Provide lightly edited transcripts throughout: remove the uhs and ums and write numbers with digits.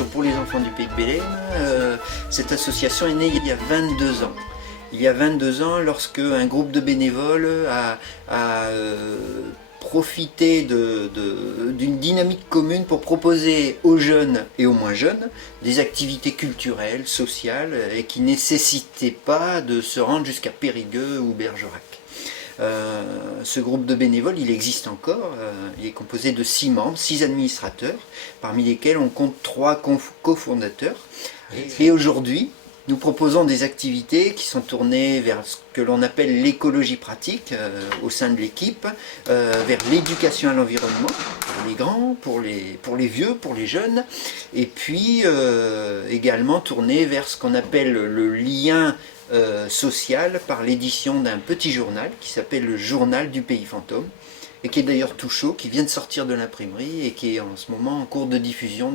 l'association pour les enfants du Pays de Bélem. Cette association est née il y a 22 ans. Il y a 22 ans, lorsque un groupe de bénévoles a profité d'une dynamique commune pour proposer aux jeunes et aux moins jeunes des activités culturelles, sociales et qui ne nécessitaient pas de se rendre jusqu'à Périgueux ou Bergerac. Ce groupe de bénévoles, il existe encore, il est composé de 6 membres, 6 administrateurs, parmi lesquels on compte 3 cofondateurs. Et aujourd'hui, nous proposons des activités qui sont tournées vers ce que l'on appelle l'écologie pratique au sein de l'équipe, vers l'éducation à l'environnement, pour les grands, pour les vieux, pour les jeunes, et puis également tournées vers ce qu'on appelle le lien social par l'édition d'un petit journal qui s'appelle le Journal du Pays Fantôme, et qui est d'ailleurs tout chaud, qui vient de sortir de l'imprimerie et qui est en ce moment en cours de diffusion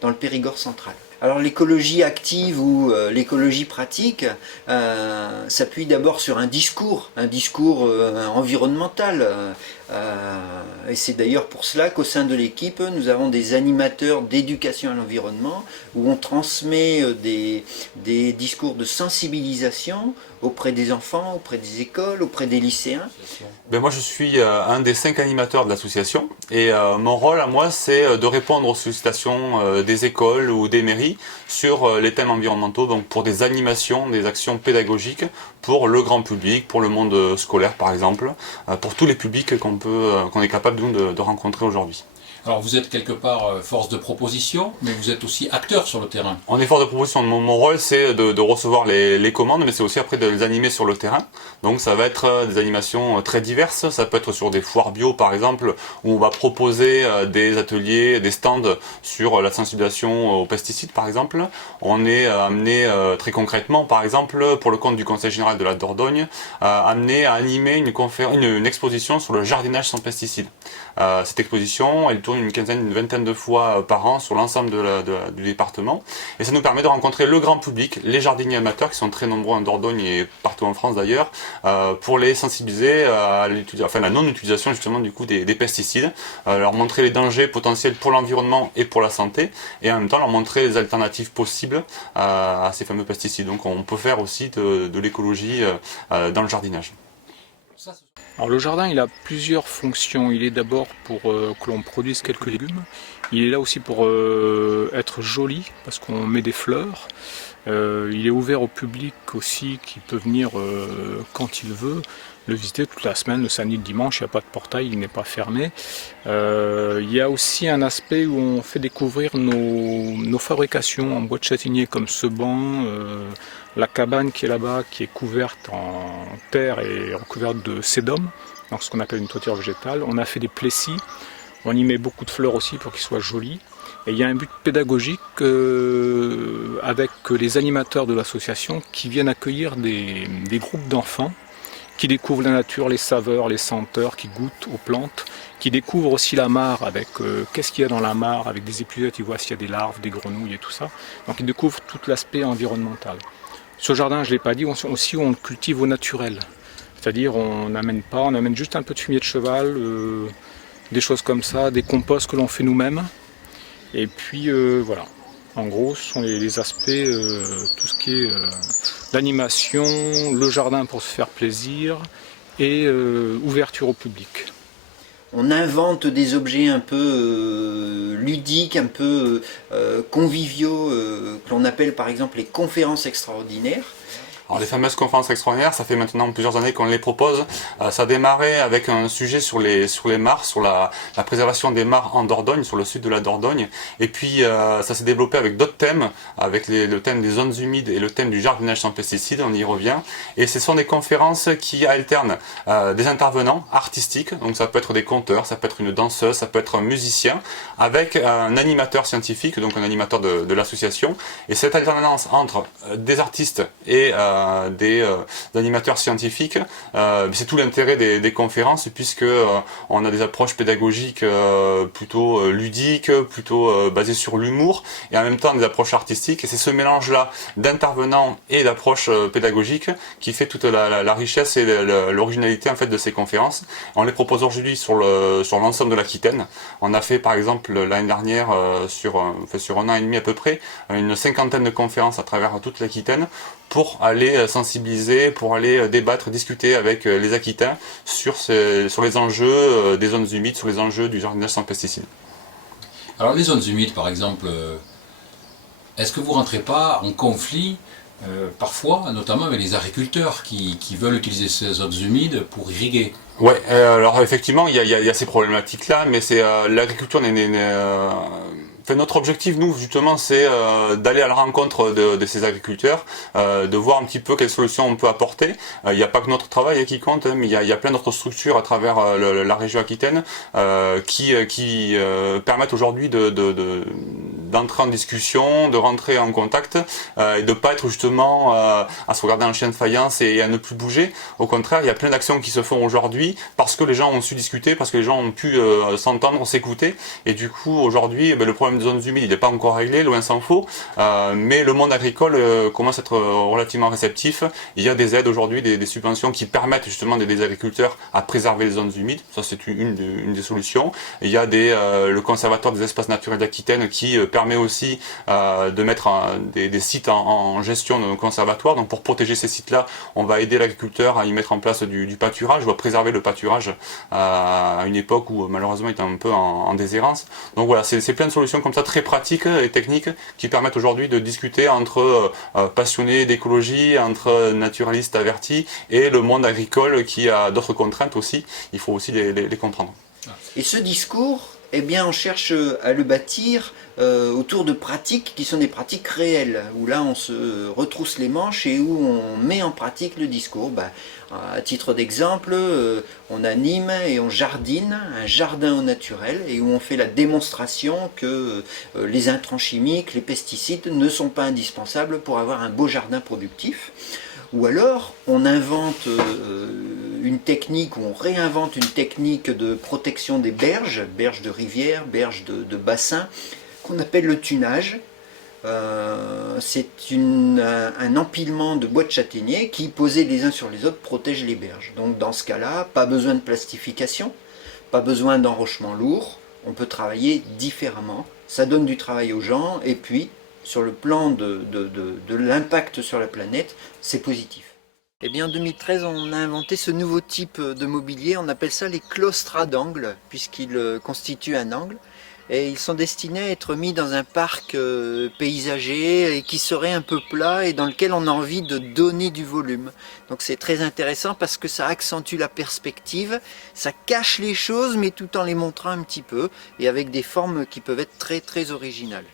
dans le Périgord central. Alors l'écologie active ou l'écologie pratique s'appuie d'abord sur un discours environnemental. Et c'est d'ailleurs pour cela qu'au sein de l'équipe, nous avons des animateurs d'éducation à l'environnement où on transmet des discours de sensibilisation auprès des enfants, auprès des écoles, auprès des lycéens. Ben moi je suis un des 5 animateurs de l'association et mon rôle à moi c'est de répondre aux sollicitations des écoles ou des mairies sur les thèmes environnementaux, donc pour des animations, des actions pédagogiques pour le grand public, pour le monde scolaire par exemple, pour tous les publics qu'on est capable de rencontrer aujourd'hui. Alors vous êtes quelque part force de proposition, mais vous êtes aussi acteur sur le terrain. On est force de proposition. Mon rôle c'est de recevoir les commandes, mais c'est aussi après de les animer sur le terrain. Donc ça va être des animations très diverses. Ça peut être sur des foires bio par exemple, où on va proposer des ateliers, des stands sur la sensibilisation aux pesticides par exemple. On est amené très concrètement, par exemple pour le compte du Conseil général de la Dordogne, amené à animer une exposition sur le jardinage sans pesticides. Cette exposition, elle tourne une vingtaine de fois par an sur l'ensemble du département. Et ça nous permet de rencontrer le grand public, les jardiniers amateurs qui sont très nombreux en Dordogne et partout en France d'ailleurs, pour les sensibiliser à la non-utilisation justement du coup des pesticides, leur montrer les dangers potentiels pour l'environnement et pour la santé, et en même temps leur montrer les alternatives possibles à ces fameux pesticides. Donc on peut faire aussi de l'écologie dans le jardinage. Alors le jardin il a plusieurs fonctions. Il est d'abord pour que l'on produise quelques légumes. Il est là aussi pour être joli parce qu'on met des fleurs. Il est ouvert au public aussi qui peut venir quand il veut le visiter toute la semaine, le samedi, le dimanche. Il n'y a pas de portail, il n'est pas fermé. Il y a aussi un aspect où on fait découvrir nos fabrications en bois de châtaignier comme ce banc, la cabane qui est là-bas, qui est couverte en terre et recouverte de sédum, donc ce qu'on appelle une toiture végétale. On a fait des plessis, on y met beaucoup de fleurs aussi pour qu'ils soient jolis. Et il y a un but pédagogique avec les animateurs de l'association qui viennent accueillir des groupes d'enfants qui découvrent la nature, les saveurs, les senteurs, qui goûtent aux plantes, qui découvrent aussi la mare avec qu'est-ce qu'il y a dans la mare, avec des épuisettes, ils voient s'il y a des larves, des grenouilles et tout ça. Donc ils découvrent tout l'aspect environnemental. Ce jardin, je ne l'ai pas dit, aussi on le cultive au naturel. C'est-à-dire on amène juste un peu de fumier de cheval, des choses comme ça, des composts que l'on fait nous-mêmes. Et puis voilà, en gros ce sont les aspects, tout ce qui est l'animation, le jardin pour se faire plaisir et ouverture au public. On invente des objets un peu ludiques, un peu conviviaux, que l'on appelle par exemple les conférences extraordinaires. Alors les fameuses conférences extraordinaires, ça fait maintenant plusieurs années qu'on les propose. Ça a démarré avec un sujet sur les mares, sur la préservation des mares en Dordogne, sur le sud de la Dordogne. Et puis ça s'est développé avec d'autres thèmes, avec le thème des zones humides et le thème du jardinage sans pesticides, on y revient. Et ce sont des conférences qui alternent des intervenants artistiques, donc ça peut être des conteurs, ça peut être une danseuse, ça peut être un musicien, avec un animateur scientifique, donc un animateur de l'association. Et cette alternance entre des artistes et des animateurs scientifiques. C'est tout l'intérêt des conférences, puisque on a des approches pédagogiques plutôt ludiques, plutôt basées sur l'humour, et en même temps des approches artistiques. Et c'est ce mélange-là d'intervenants et d'approches pédagogiques qui fait toute la richesse et l'originalité en fait de ces conférences. On les propose aujourd'hui sur l'ensemble de l'Aquitaine. On a fait par exemple l'année dernière sur un an et demi à peu près une 50aine de conférences à travers toute l'Aquitaine pour aller sensibiliser, pour aller débattre, discuter avec les Aquitains sur les enjeux des zones humides, sur les enjeux du jardinage sans pesticides. Alors les zones humides par exemple, est-ce que vous ne rentrez pas en conflit parfois, notamment avec les agriculteurs qui veulent utiliser ces zones humides pour irriguer? Ouais, alors effectivement, il y a ces problématiques-là, mais c'est l'agriculture notre objectif, nous, justement, c'est d'aller à la rencontre de ces agriculteurs, de voir un petit peu quelles solutions on peut apporter. Il n'y a pas que notre travail qui compte, mais il y a plein d'autres structures à travers la région aquitaine qui permettent aujourd'hui d'entrer en discussion, de rentrer en contact et de pas être justement à se regarder en chien de faïence et à ne plus bouger. Au contraire, il y a plein d'actions qui se font aujourd'hui parce que les gens ont su discuter, parce que les gens ont pu s'entendre, s'écouter. Et du coup, aujourd'hui, le problème des zones humides, il n'est pas encore réglé, loin s'en faut. Mais le monde agricole commence à être relativement réceptif. Il y a des aides aujourd'hui, des subventions qui permettent justement d'aider les agriculteurs à préserver les zones humides. Ça, c'est une des solutions. Il y a le conservatoire des espaces naturels d'Aquitaine qui permet aussi de mettre des sites en gestion de conservatoire. Donc pour protéger ces sites-là, on va aider l'agriculteur à y mettre en place du pâturage, ou à préserver le pâturage à une époque où malheureusement il est un peu en déshérence. Donc voilà, c'est plein de solutions comme ça, très pratiques et techniques, qui permettent aujourd'hui de discuter entre passionnés d'écologie, entre naturalistes avertis et le monde agricole qui a d'autres contraintes aussi. Il faut aussi les comprendre. Et ce discours, eh bien, on cherche à le bâtir autour de pratiques qui sont des pratiques réelles, où là on se retrousse les manches et où on met en pratique le discours. À titre d'exemple, on anime et on jardine un jardin au naturel, et où on fait la démonstration que les intrants chimiques, les pesticides ne sont pas indispensables pour avoir un beau jardin productif. Ou alors on invente une technique, ou on réinvente une technique de protection des berges de rivières, berges de bassins, qu'on appelle le tunage. C'est un empilement de bois de châtaignier qui, posés les uns sur les autres, protège les berges. Donc dans ce cas-là, pas besoin de plastification, pas besoin d'enrochement lourd, on peut travailler différemment, ça donne du travail aux gens, et puis sur le plan de l'impact sur la planète, c'est positif. Eh bien, en 2013, on a inventé ce nouveau type de mobilier, on appelle ça les claustras d'angle, puisqu'ils constituent un angle. Et ils sont destinés à être mis dans un parc paysager et qui serait un peu plat et dans lequel on a envie de donner du volume. Donc c'est très intéressant parce que ça accentue la perspective, ça cache les choses mais tout en les montrant un petit peu et avec des formes qui peuvent être très très originales.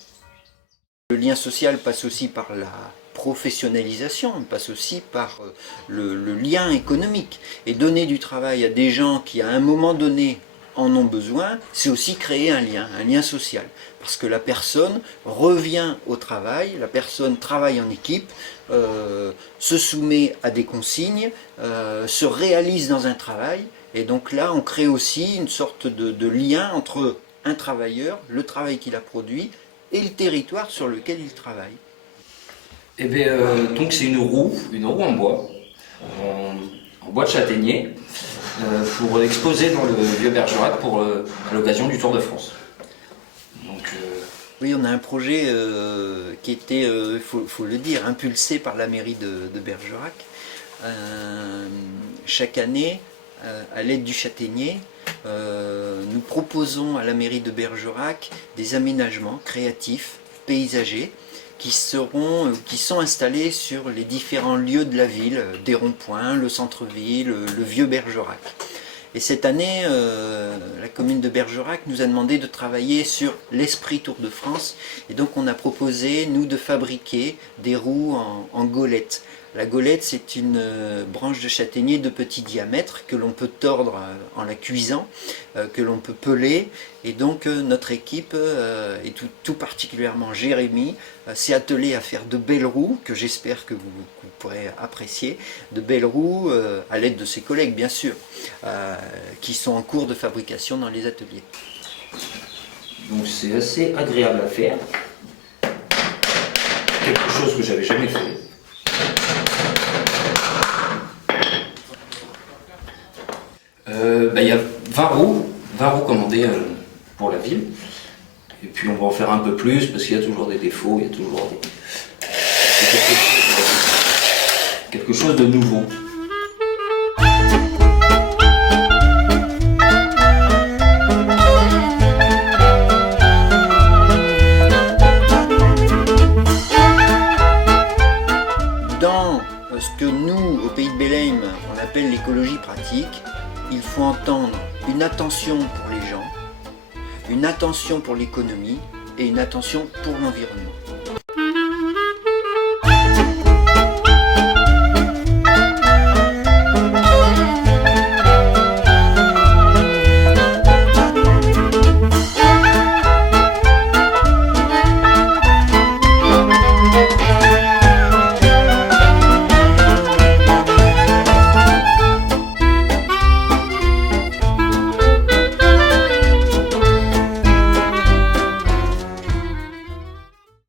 Le lien social passe aussi par la professionnalisation, on passe aussi par le lien économique. Et donner du travail à des gens qui à un moment donné en ont besoin, c'est aussi créer un lien social. Parce que la personne revient au travail, la personne travaille en équipe, se soumet à des consignes, se réalise dans un travail, et donc là on crée aussi une sorte de lien entre un travailleur, le travail qu'il a produit, et le territoire sur lequel il travaille. Eh bien, donc c'est une roue en bois, en bois de châtaignier, pour exposer dans le vieux Bergerac à l'occasion du Tour de France. Donc, oui, on a un projet qui était, faut le dire, impulsé par la mairie de Bergerac. Chaque année, à l'aide du châtaignier, nous proposons à la mairie de Bergerac des aménagements créatifs, paysagers, qui sont installés sur les différents lieux de la ville, des ronds-points, le centre-ville, le vieux Bergerac. Et cette année, la commune de Bergerac nous a demandé de travailler sur l'esprit Tour de France. Et donc on a proposé, nous, de fabriquer des roues en golettes. La golette, c'est une branche de châtaignier de petit diamètre que l'on peut tordre en la cuisant, que l'on peut peler. Et donc notre équipe, et tout particulièrement Jérémy, s'est attelé à faire de belles roues, que j'espère que vous pourrez apprécier, de belles roues à l'aide de ses collègues bien sûr, qui sont en cours de fabrication dans les ateliers. Donc c'est assez agréable à faire. Quelque chose que j'avais jamais fait. Il y a 20 roues commandées pour la ville. Et puis on va en faire un peu plus parce qu'il y a toujours des défauts, il y a toujours quelque chose de nouveau. Dans ce que nous, au Pays de Belém, on appelle l'écologie pratique, il faut entendre une attention pour les gens, une attention pour l'économie et une attention pour l'environnement.